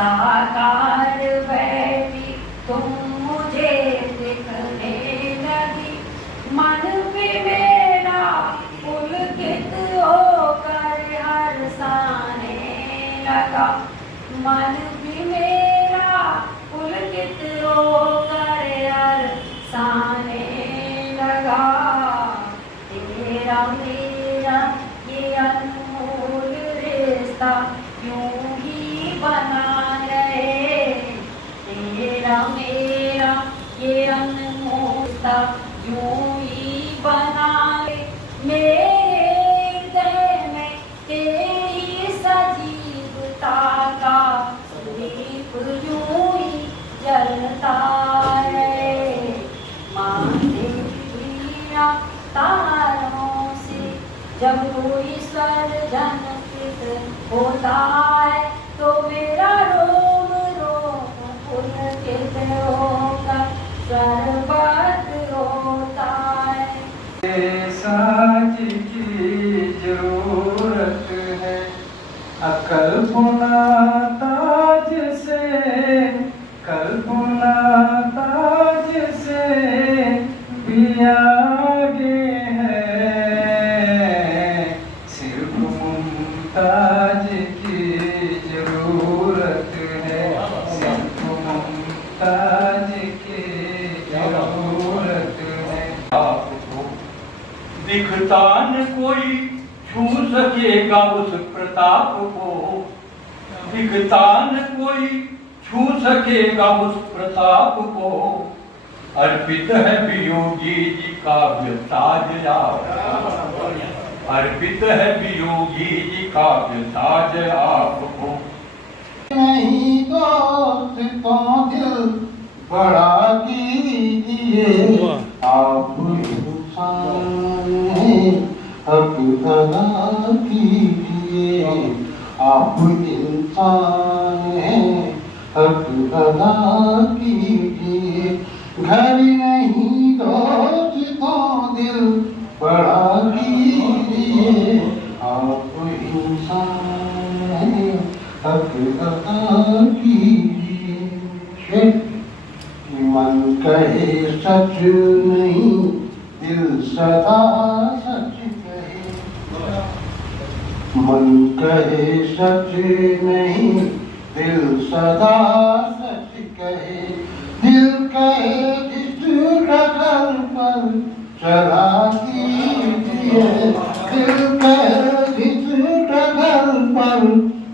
साकार बैठी तुम मुझे दिखने लगी, मन भी मेरा पुलकित होकर हर्षाने लगा, मन भी मेरा पुलकित होकर हर्षाने लगा। तेरा मेरा ये अनमोल रिश्ता यूं ही बना रहे, तेरा मेरा ये अनमोल रिश्ता यूं ही बना रहे। मेरे हृदय में तेरी सजीवता का दीप यूं ही जलता रहे। मांगे वीणा तारों से जब कोई स्वर जनकित होता है, तो मेरा रोम रोम पुलकित होकर स्वर्गवत होता है। साज की जरूरत है, कल्पना ताज से, कल्पना ताज से भी आगे है, सिर्फ मुमताज की जरूरत है, सिर्फ मुमताज की जरूरत है। आपको दिखता न कोई छू सकेगा उस प्रताप को, दिखता न कोई छू सकेगा उस प्रताप को, अर्पित है वियोगी जी काव्य ताज आपको, अर्पित है वियोगी जी काव्य ताज आपको। नहीं दोस्त तो दिल बड़ा कीजिए, आप इंसान हैं हक अदा कीजिए, आप इंसान हैं हक अदा कीजिए। घर नहीं दोस्त तो दिल बड़ा कीजिए, आप इंसान हैं हक अदा कीजिए। मन कहे सच नहीं दिल सदा सच कहे, मन कहे सच नहीं दिल सदा सच कहे, दिल कहे जिस डगर पर चला कीजिए, दिल कहे जिस डगर पर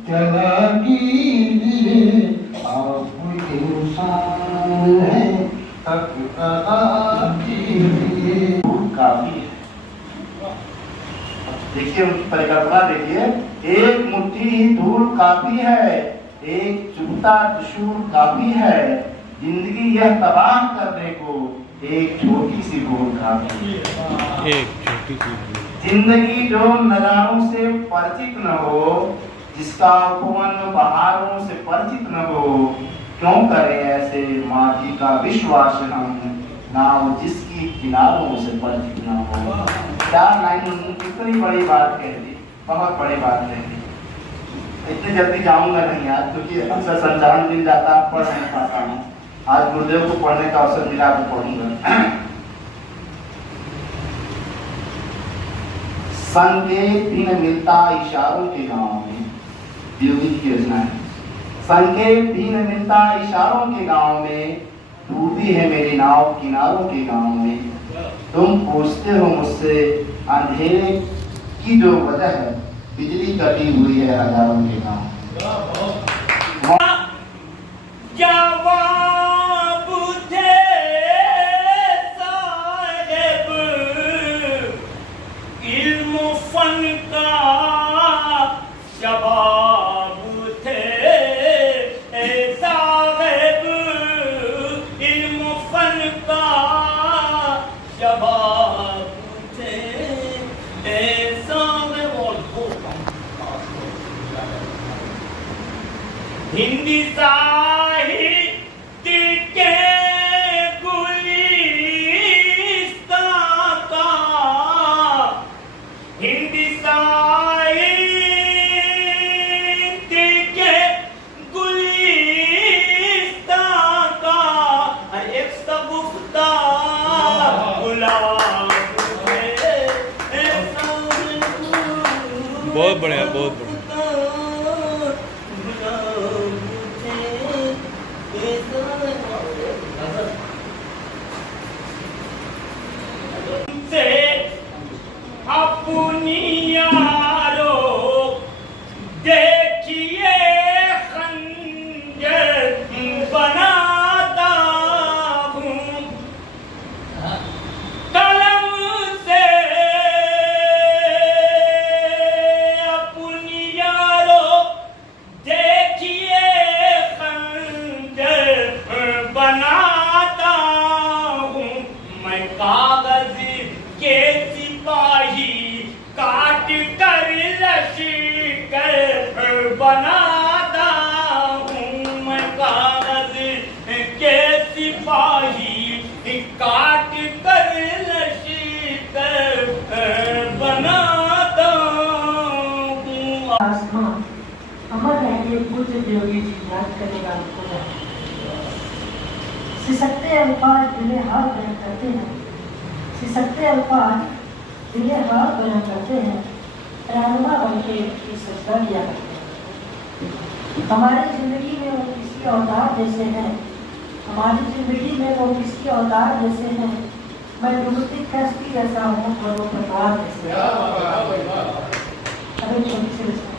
चला कीजिए। आप इंसान हैं हक अदा कीजिए। काफी है, देखिए उनकी परिकल्पना देखिए, एक मुट्ठी धूल काफी है, एक चुभता त्रिशूल काफी है, जिंदगी यह तबाह करने को एक छोटी सी भूल काफी है। एक छोटी सी भूल। जिंदगी जो नजारों से परिचित न हो, जिसका उपवन बहारों से परिचित न हो, क्यों करें ऐसे माटी का विश्वास हम, नाम जिसकी किनारों से परिचित न हो। 4 लाइन कितनी बड़ी बात कह दी, बहुत बड़ी बात कह दी। इतनी जल्दी जाऊंगा नहीं आज, क्योंकि अक्सर संचालन मिल जाता, पढ़ नहीं पाता हूँ। आज गुरुदेव को पढ़ने का अवसर मिला तो पढ़ूंगा। संकेत भी न मिलता इशारों के गांव में, द्योगिक की योजना है। संकेत भी न मिलता इशारों के गांव में, डूबी है मेरी नाव किनारों के गांव में। तुम पूछते हो मुझसे अंधेरे की जो वजह है, बिजली कटी हुई है हजारों के गांव। जवाब थे साहिब इल्म फन का, जवाब थे साहिब इल्म फन का, जवाब थे साहिब। और हिंदी साहित्य के गुलिस्तां का, हिंदी साहित्य के गुलिस्तां बहुत बढ़िया, बहुत बढ़िया। से अपनी यारो देखिए खंजर बनाता हूँ कलम से अपनी यारो देखिए खंजर बनाता हूँ मैं कागज के सिपाही काट कर लश्कर बनाता हूँ मैं कागज के सिपाही काट कर लश्कर बनाता हूँ। आसमां अमर रहेंगे, पूज्य योगी जी याद करेगा आपको। सिसकते अल्फाज दिले हाथ बयां करते हैं, सिसकते अल्फाज दिले हाथ बयां करते हैं, रहनुमा बनके इस सजदा किया करते हैं। हमारी जिंदगी में वो किसी अवतार जैसे हैं, हमारी जिंदगी में वो किसी अवतार जैसे हैं। मैं डूबती कश्ती जैसा हूँ और वो पतवार जैसे है। अभी छोटी सी रचना।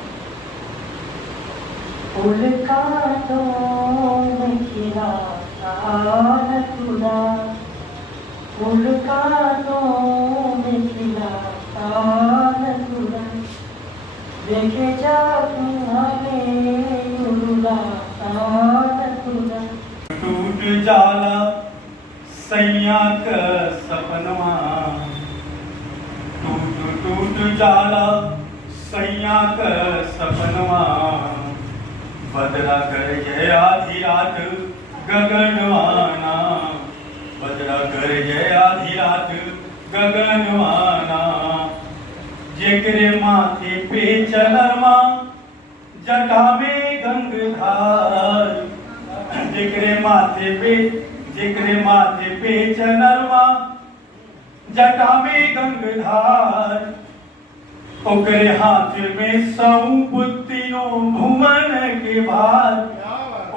फूल कांटों में खिला कान खुदा, फूल कांटों में खिला कान खुदा, देखे जा हमें रुला कान खुदा। टूट जाला सैया का सपनवा, टूट जाला सैया का सपनवा, बदला कर जय आधी रात गगनवाना, बदला कर जय आधी रात गगनवाना, जेकरे माथे पे चलमा जटा में गंगधार, जेकरे माथे पे चनरमा जटा में गंगधार, ओकरे हाथ में सौंप तीनों भुवन के भार,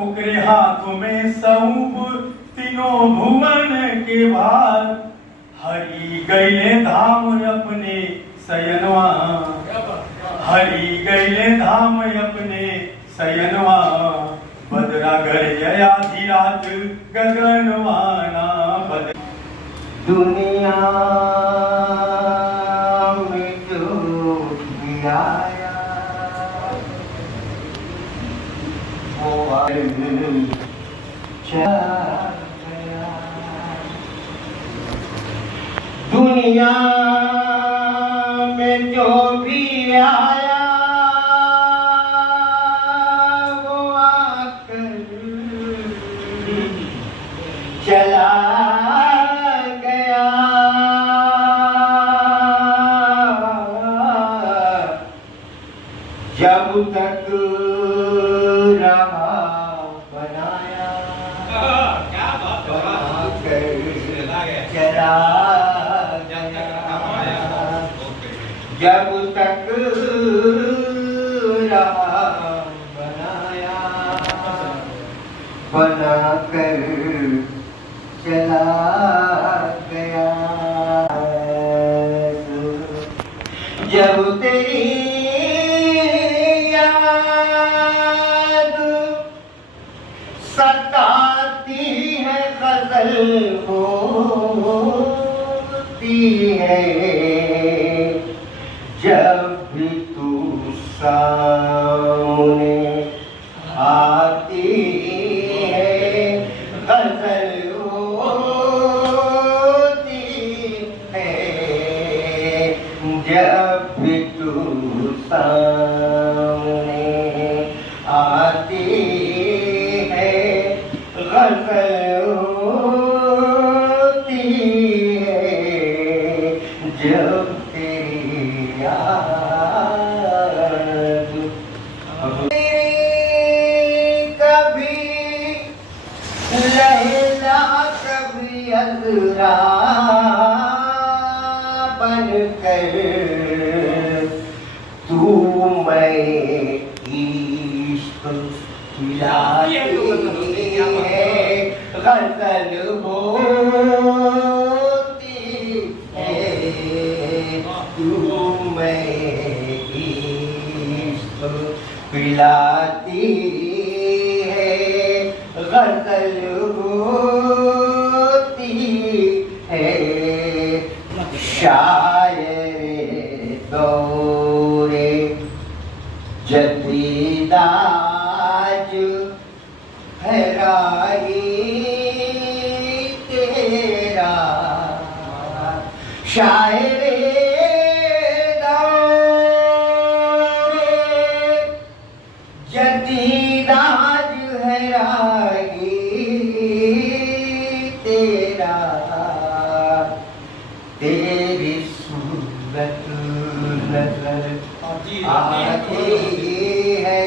ओकरे हाथ में सौंप तीनों भुवन के भार, हरि गैले धाम अपने सयनवा, हरि गैले धाम अपने सयनवा, बदरा गरजे आधी रात गगनवाना, दुनिया में जो भी आया वो चला गया, दुनिया में जो भी आया वो आकर चला गया, जब तक रहा बनाया बनाकर चला गया, जब तक रहा बनाया बनाकर चला गया, जब तेरी याद सताती है गजल होती है, जब भी तू सामने आती है गजल होती है, जब भी तू सामने आती है गजल होती है, जब तेरी याद कभी लैला कभी अज़रा बनकर तू मैं इश्क खिलाती है गजल होती है तू मैं इश्क पिलाती है गजल होती है शायरे दौरे जदीदाज है राही तेरा शायरे दौरे जदीदाज है राही तेरा तेरी सूरत नजर आती है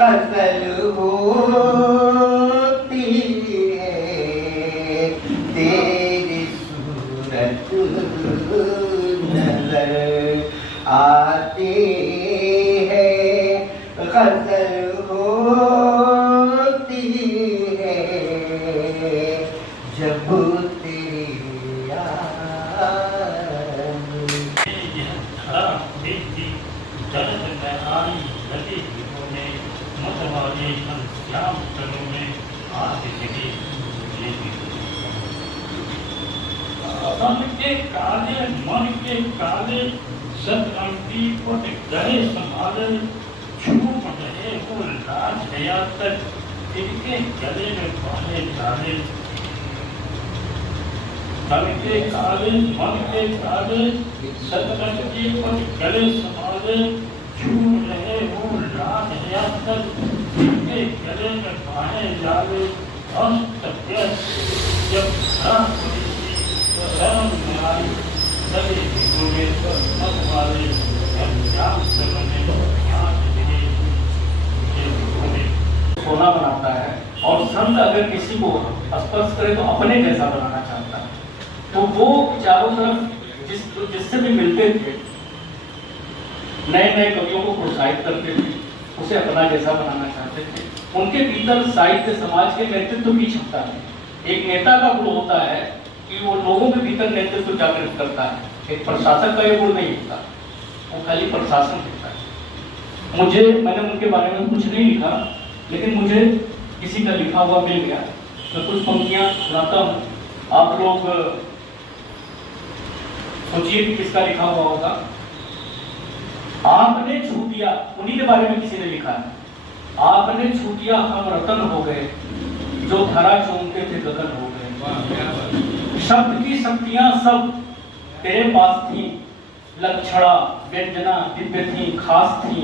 गजल होती है तेरी सूरत नजर आती है गजल होती है जब तेरी जलद में आई नदी में मतवाले श्याम तनु में आज जगे तन के काले मन के काले सतअंती पट गए संभाले छूट रहे वो लाज गया तक इनके गले में पाले डाले तन के काले मन के काले सतअंती पट गले संभाले छूट रहे वो लाज गया तक इनके गले में पाले डाले अस्त जब शरण में आई लगे गोवेश्वर मत वाले जाम सरने सोना बनाता है और संत अगर किसी को स्पर्श करे तो अपने जैसा बनाना चाहता है। तो वो चारों तरफ जिससे भी मिलते थे नए नए कवियों को प्रोत्साहित करते थे, उसे अपना जैसा बनाना चाहते थे। उनके भीतर साहित्य समाज के नेतृत्व की क्षमता है। एक नेता का गुण होता है कि वो लोगों के भीतर नेतृत्व जागृत करता है। एक प्रशासक का ये गुण नहीं होता, वो खाली प्रशासन होता है। मैंने उनके बारे में कुछ नहीं लिखा, लेकिन मुझे किसी का लिखा हुआ मिल गया। मैं कुछ पंक्तियां सुनाता हूँ, आप लोग सोचिए कि किसका लिखा हुआ होगा। आपने छू दिया, उन्हीं के बारे में किसी ने लिखा है। आपने छू दिया हम रतन हो गए, जो धरा चूमते थे गगन हो गए। शब्द की शक्तियां सब तेरे पास थी, लक्षणा व्यंजना दिव्य थी, खास थी।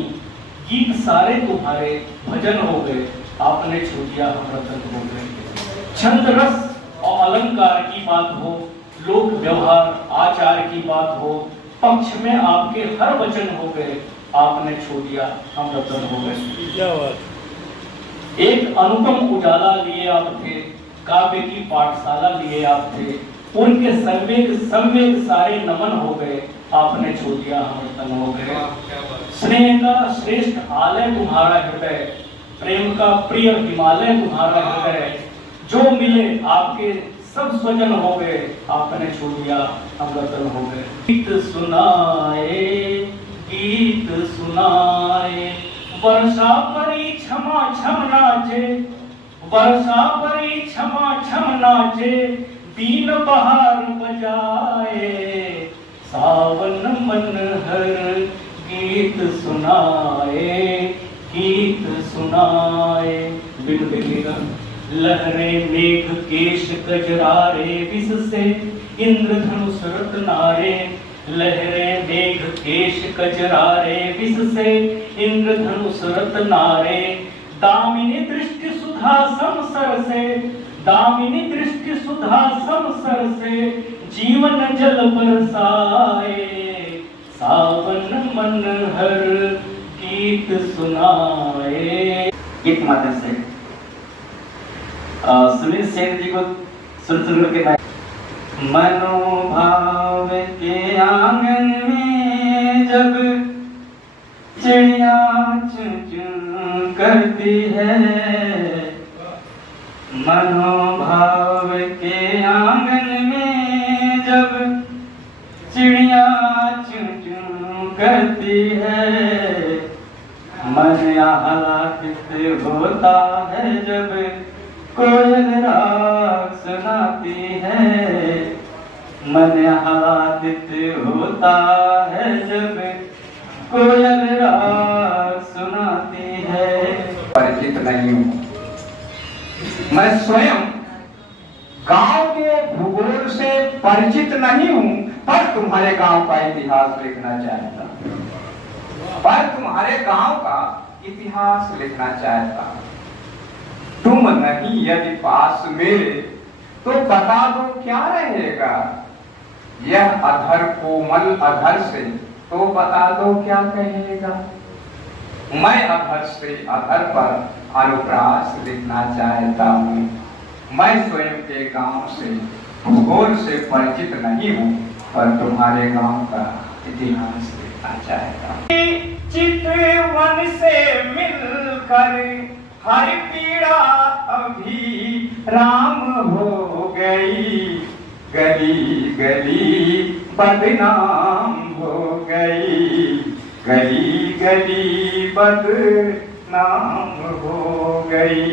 गीत सारे तुम्हारे भजन हो गए, आपने छू दिया हम रतन हो गए। छंद रस और अलंकार की बात हो, लोक व्यवहार आचार की बात हो, पक्ष में आपके हर वचन हो गए, आपने छू दिया हम रतन हो गए। एक अनुपम उजाला लिए आप थे, काव्य की पाठशाला लिए आप थे। उनके संवेग सारे नमन हो गए, आपने छू दिया हम रतन हो गए। स्नेह का श्रेष्ठ आलय तुम्हारा हृदय, प्रेम का प्रिय हिमालय तुम्हारा हृदय। जो मिले आपके सब स्वजन हो गए, आपने छू दिया हम रतन हो गए। गीत सुनाए वर्षा परी क्षमा छम नाचे, वर्षा परी क्षमा छम नाचे। बीन बहार बजाए, सावन मन हर गीत सुनाए, गीत सुनाए। बिल्कुल देखिएगा। लहरे मेघ केश गजरारे विष से इंद्रधनुष रत्नारे। लहरे मेघ केश गजरारे विष से इंद्रधनुष रत्नारे। दामिनी दृष्टि सुधा समसर से, दामिनी दृष्टि सुधा समसर से। जीवन जल बरसाए, सावन मन हर गीत सुनाए। गीत माध्यम से सुनील सेन जी को सुन के मनोभाव के आंगन में जब चिड़िया चूं चूं करती है, मनोभाव के आंगन में जब चिड़िया चूं चूं करती है, मन आह्लादित होता है जब कोयल राग सुनाती है, मन आह्लादित होता है जब कोयल राग सुनाती है। परिचित नहीं हूँ, मैं स्वयं गांव के भूगोल से परिचित नहीं हूँ, पर तुम्हारे गांव का इतिहास लिखना चाहता हूँ, पर तुम्हारे गांव का इतिहास लिखना चाहता हूँ। तुम नहीं यदि पास मेरे तो बता दो क्या रहेगा, यह अधर कोमल अधर से तो बता दो क्या कहेगा। मैं अधर से अधर पर अनुप्रास लिखना चाहता हूँ, मैं स्वयं के गांव से भूगोल से परिचित नहीं हूँ, पर तुम्हारे गांव का इतिहास लिखना चाहता हूँ। चितवन से मिलकर हर पीड़ा अभी राम हो गई, गली गली बदनाम हो गई, गली गली बदनाम हो गई।